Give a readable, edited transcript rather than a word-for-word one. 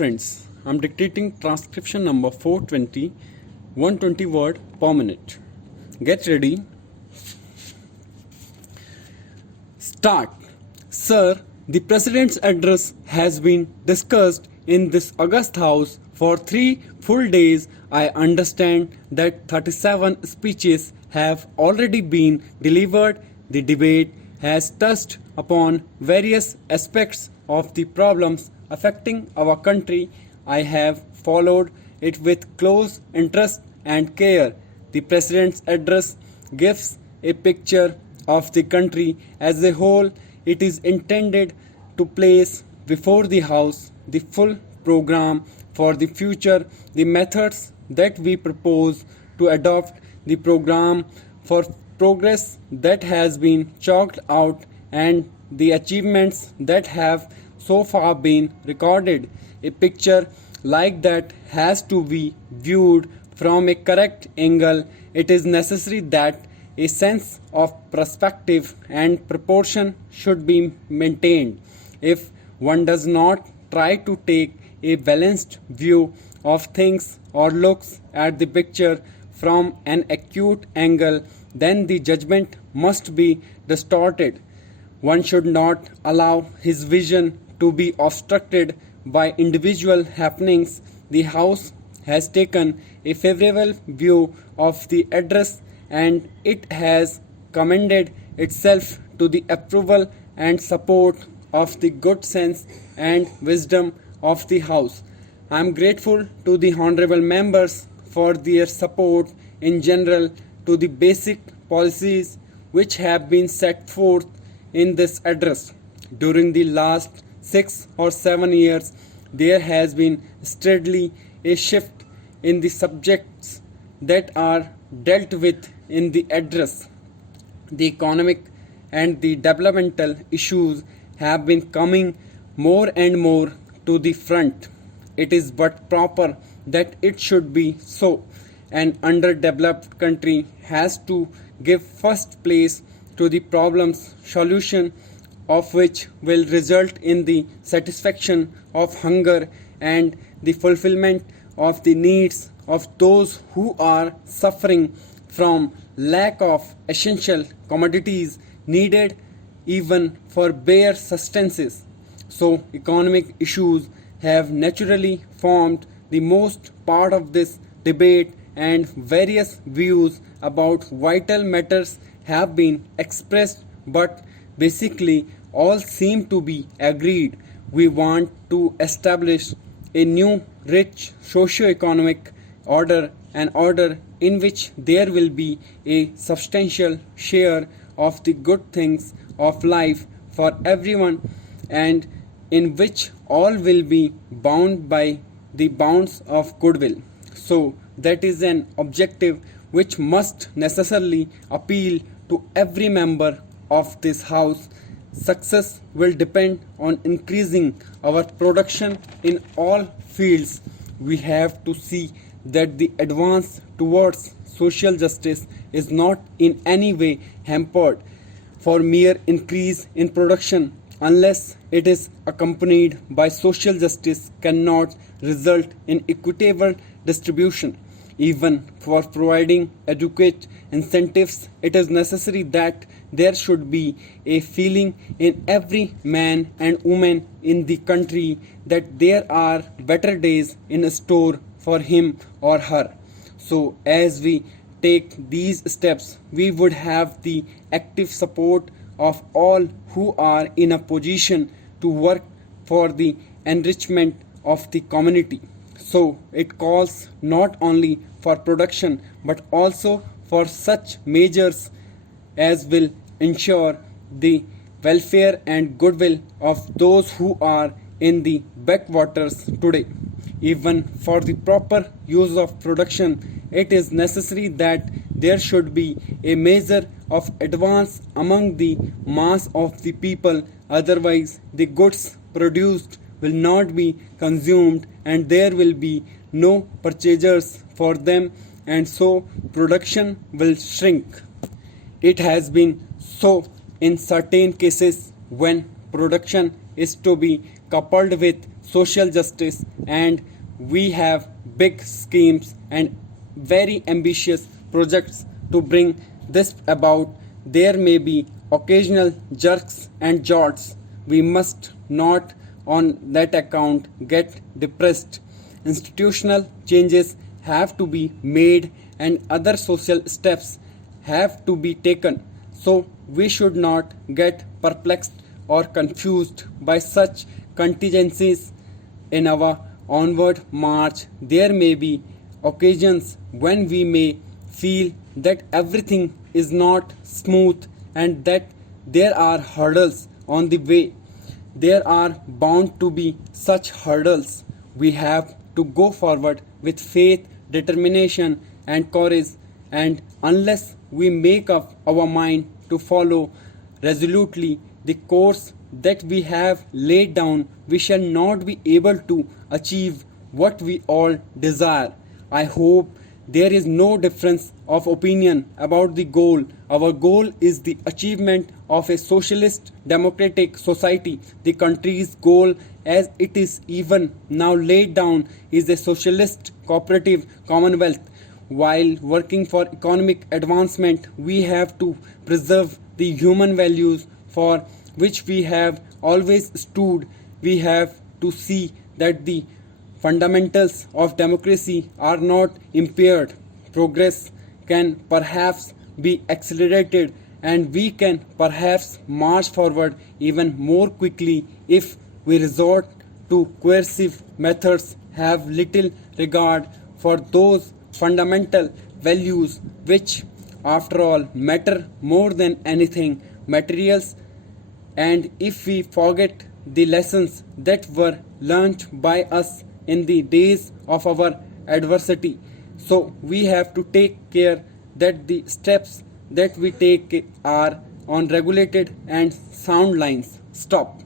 friends, I'm dictating transcription number 420, 120 word per minute. Get ready. Start. Sir, the President's address has been discussed in this August House for 3 full days. I understand that 37 speeches have already been delivered. The debate has touched upon various aspects of the problems affecting our country. I have followed it with close interest and care. The President's address gives a picture of the country as a whole. It is intended to place before the House the full program for the future, the methods that we propose to adopt, the program for progress that has been chalked out, and the achievements that have so far been recorded. A picture like that has to be viewed from a correct angle. It is necessary that a sense of perspective and proportion should be maintained. If one does not try to take a balanced view of things or looks at the picture from an acute angle, then the judgment must be distorted. One should not allow his vision to be obstructed by individual happenings. The House has taken a favorable view of the address, and it has commended itself to the approval and support of the good sense and wisdom of the House. I am grateful to the honorable members for their support in general to the basic policies which have been set forth in this address. During the last 6 or 7 years, there has been steadily a shift in the subjects that are dealt with in the address. The economic and the developmental issues have been coming more and more to the front. It is but proper that it should be so. An underdeveloped country has to give first place to the problem's solution, of which will result in the satisfaction of hunger and the fulfillment of the needs of those who are suffering from lack of essential commodities needed even for bare sustenance. So economic issues have naturally formed the most part of this debate, and various views about vital matters have been expressed, but basically all seem to be agreed. We want to establish a new rich socio-economic order, an order in which there will be a substantial share of the good things of life for everyone, and in which all will be bound by the bounds of goodwill. So that is an objective which must necessarily appeal to every member of this House. Success will depend on increasing our production in all fields. We have to see that the advance towards social justice is not in any way hampered for mere increase in production, unless it is accompanied by social justice cannot result in equitable distribution. Even for providing adequate incentives, it is necessary that there should be a feeling in every man and woman in the country that there are better days in store for him or her. So as we take these steps, we would have the active support of all who are in a position to work for the enrichment of the community. So it calls not only for production but also for such measures as will ensure the welfare and goodwill of those who are in the backwaters today. Even for the proper use of production, it is necessary that there should be a measure of advance among the mass of the people, otherwise the goods produced will not be consumed and there will be no purchasers for them, and so production will shrink. It has been so in certain cases when production is to be coupled with social justice, and we have big schemes and very ambitious projects to bring this about. There may be occasional jerks and jots. We must not, on that account, get depressed. Institutional changes have to be made and other social steps have to be taken. So we should not get perplexed or confused by such contingencies in our onward march. There may be occasions when we may feel that everything is not smooth and that there are hurdles on the way. There are bound to be such hurdles. We have to go forward with faith, determination, and courage, and unless we make up our mind to follow resolutely the course that we have laid down, we shall not be able to achieve what we all desire. I hope there is no difference of opinion about the goal. Our goal is the achievement of a socialist democratic society. The country's goal, as it is even now laid down, is a socialist cooperative commonwealth. While working for economic advancement, we have to preserve the human values for which we have always stood. We have to see that the fundamentals of democracy are not impaired. Progress can perhaps be accelerated, and we can perhaps march forward even more quickly if we resort to coercive methods, have little regard for those fundamental values which, after all, matter more than anything materials, and if we forget the lessons that were learnt by us in the days of our adversity. So we have to take care that the steps that we take are on regulated and sound lines. Stop.